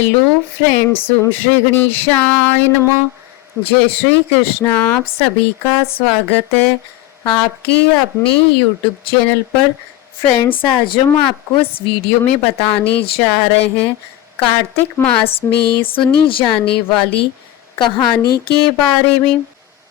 Hello friends, ओम श्री गणेशाय नमः। जय श्री कृष्ण। आप सभी का स्वागत है आपके अपने यूट्यूब चैनल पर। फ्रेंड्स, आज हम आपको इस वीडियो में बताने जा रहे हैं कार्तिक मास में सुनी जाने वाली कहानी के बारे में,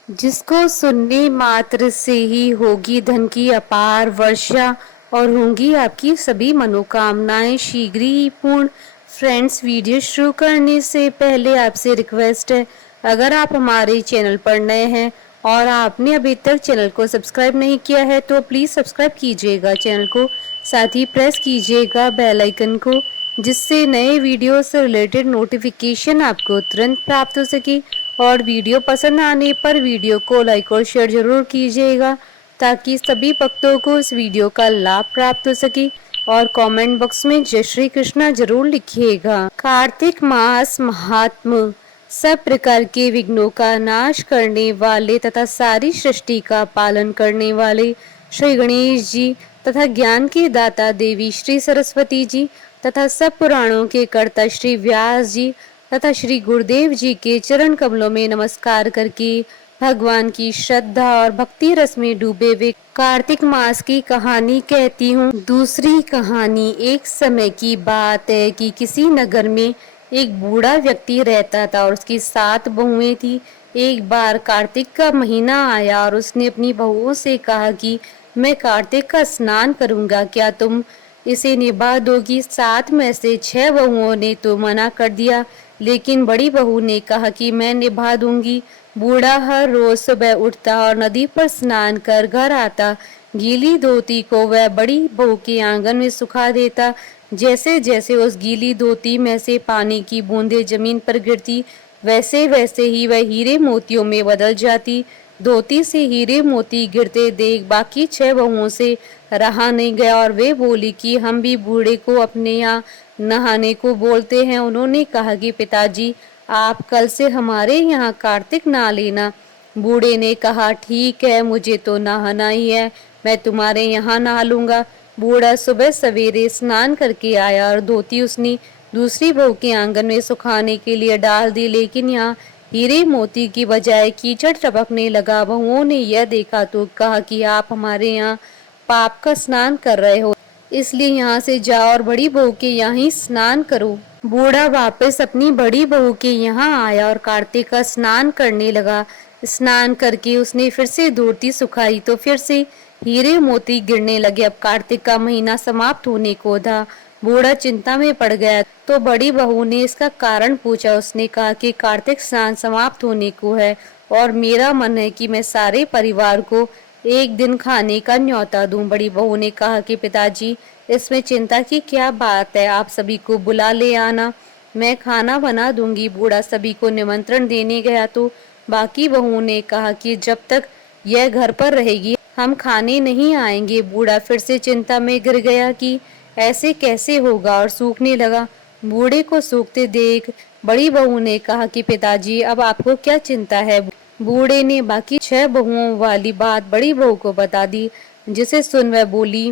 जिसको सुनने मात्र से ही होगी धन की अपार वर्षा और होंगी आपकी सभी मनोकामनाएं शीघ्र ही पूर्ण। फ्रेंड्स, वीडियो शुरू करने से पहले आपसे रिक्वेस्ट है, अगर आप हमारे चैनल पर नए हैं और आपने अभी तक चैनल को सब्सक्राइब नहीं किया है तो प्लीज़ सब्सक्राइब कीजिएगा चैनल को, साथ ही प्रेस कीजिएगा बेल आइकन को, जिससे नए वीडियो से रिलेटेड नोटिफिकेशन आपको तुरंत प्राप्त हो सके। और वीडियो पसंद आने पर वीडियो को लाइक और शेयर जरूर कीजिएगा ताकि सभी भक्तों को इस वीडियो का लाभ प्राप्त हो सके। और कमेंट बॉक्स में जय श्री कृष्णा जरूर लिखिएगा। कार्तिक मास महात्म। सब प्रकार के विघ्नों का नाश करने वाले तथा सारी सृष्टि का पालन करने वाले श्री गणेश जी तथा ज्ञान के दाता देवी श्री सरस्वती जी तथा सब पुराणों के कर्ता श्री व्यास जी तथा श्री गुरुदेव जी के चरण कमलों में नमस्कार करके भगवान की श्रद्धा और भक्ति रस में डूबे हुए कार्तिक मास की कहानी कहती हूँ। दूसरी कहानी। एक समय की बात है कि किसी नगर में एक बूढ़ा व्यक्ति रहता था और उसकी 7 बहुएं थी। एक बार कार्तिक का महीना आया और उसने अपनी बहुओं से कहा कि मैं कार्तिक का स्नान करूंगा, क्या तुम इसे निभा दोगी? 7 में से 6 बहुओं ने तो मना कर दिया, लेकिन बड़ी बहू ने कहा कि मैं निभा दूंगी। बूढ़ा हर रोज सुबह उठता और नदी पर स्नान कर घर आता। गीली धोती को वह बड़ी बहू के आंगन में सुखा देता। जैसे जैसे उस गीली धोती में से पानी की बूंदें जमीन पर गिरती, वैसे वैसे ही वह हीरे मोतियों में बदल जाती। धोती से हीरे मोती गिरते देख बाकी 6 बहुओं से रहा नहीं गया और वे बोली कि हम भी बूढ़े को अपने यहाँ नहाने को बोलते हैं। उन्होंने कहा कि पिताजी, आप कल से हमारे यहाँ कार्तिक नहा लेना। बूढ़े ने कहा ठीक है, मुझे तो नहाना ही है, मैं तुम्हारे यहाँ नहा लूंगा। बूढ़ा सुबह सवेरे स्नान करके आया और धोती उसने दूसरी बहू के आंगन में सुखाने के लिए डाल दी, लेकिन यहाँ हीरे मोती की बजाय कीचड़ टपकने लगा। बहुओं ने यह देखा तो कहा कि आप हमारे यहाँ पाप का स्नान कर रहे हो, इसलिए यहाँ से जाओ और बड़ी बहू के यहाँ ही स्नान करो। बूढ़ा वापस अपनी बड़ी बहू के यहाँ आया और कार्तिक का स्नान करने लगा। स्नान करके उसने फिर से धोती सुखाई तो फिर से हीरे मोती गिरने लगे। अब कार्तिक का महीना समाप्त होने को था। बूढ़ा चिंता में पड़ गया तो बड़ी बहू ने इसका कारण पूछा। उसने कहा कि कार्तिक स्नान समाप्त होने को है और मेरा मन है कि मैं सारे परिवार को एक दिन खाने का न्योता दूं। बड़ी बहू ने कहा कि पिताजी, इसमें चिंता की क्या बात है, आप सभी को बुला ले आना, मैं खाना बना दूंगी। बूढ़ा सभी को निमंत्रण देने गया तो बाकी बहुओं ने कहा कि जब तक यह घर पर रहेगी हम खाने नहीं आएंगे। बूढ़ा फिर से चिंता में गिर गया कि ऐसे कैसे होगा और सूखने लगा। बूढ़े को सूखते देख बड़ी बहू ने कहा कि पिताजी, अब आपको क्या चिंता है? बूढ़े ने बाकी 6 बहुओं वाली बात बड़ी बहू को बता दी, जिसे सुन वह बोली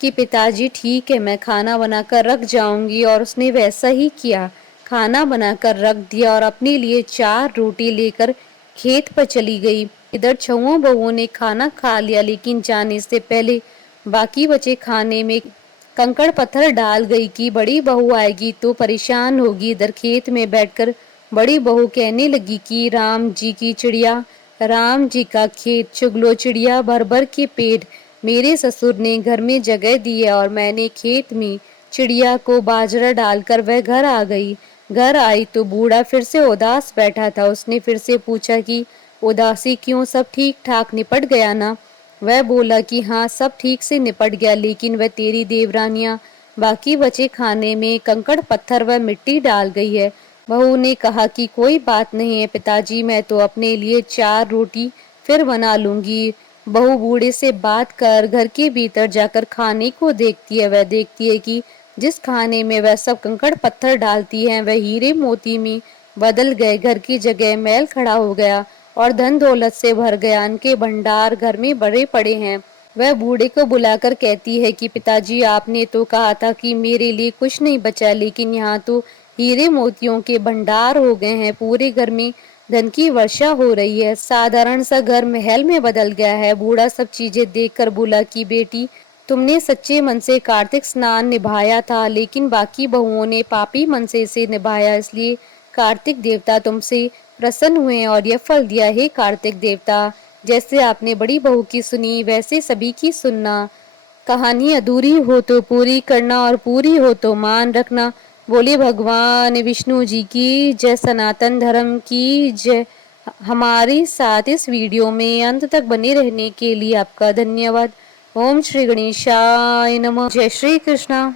कि पिताजी ठीक है, मैं खाना बनाकर रख जाऊंगी। और उसने वैसा ही किया। खाना बनाकर रख दिया और अपने लिए 4 रोटी लेकर खेत पर चली गई। इधर 6 बहुओं ने खाना खा लिया, लेकिन जाने से पहले बाकी बचे खाने में कंकड़ पत्थर डाल गई कि बड़ी बहू आएगी तो परेशान होगी। इधर खेत में बैठकर बड़ी बहू कहने लगी कि राम जी की चिड़िया, राम जी का खेत, चुगलो चिड़िया भर भर के पेट, मेरे ससुर ने घर में जगह दी है और मैंने खेत में चिड़िया को बाजरा डालकर वह घर आ गई। घर आई तो बूढ़ा फिर से उदास बैठा था। उसने फिर से पूछा कि उदासी क्यों, सब ठीक ठाक निपट गया ना? वह बोला कि हाँ, सब ठीक से निपट गया, लेकिन वह तेरी देवरानियां बाकी बचे खाने में कंकड़ पत्थर व मिट्टी डाल गई है। बहू ने कहा कि कोई बात नहीं है पिताजी, मैं तो अपने लिए 4 रोटी फिर बना लूंगी। बहू बूढ़े से बात कर घर के भीतर जाकर खाने को देखती है। वह देखती है कि जिस खाने में वह सब कंकड़ पत्थर डालती है वह हीरे मोती में बदल गए। घर की जगह महल खड़ा हो गया और धन दौलत से भर गया। उनके भंडार घर में भरे पड़े हैं। वह बूढ़े को बुलाकर कहती है कि पिताजी, आपने तो कहा था कि मेरे लिए कुछ नहीं बचा, लेकिन यहाँ तो हीरे मोतियों के भंडार हो गए हैं, पूरे घर में धन की वर्षा हो रही है। साधारण सा घर महल में बदल गया है। बूढ़ा सब चीजें देखकर बोला कि बेटी, तुमने सच्चे मन से कार्तिक स्नान निभाया था, लेकिन बाकी बहुओं ने पापी मन से इसे निभाया, इसलिए कार्तिक देवता तुमसे प्रसन्न हुए और यह फल दिया। हे कार्तिक देवता, जैसे आपने बड़ी बहू की सुनी, वैसे सभी की सुनना। कहानी अधूरी हो तो पूरी करना और पूरी हो तो मान रखना। बोले भगवान विष्णु जी की जय, सनातन धर्म की जय। हमारे साथ इस वीडियो में अंत तक बने रहने के लिए आपका धन्यवाद। ओम श्री गणेशाय नमः। जय श्री कृष्णा।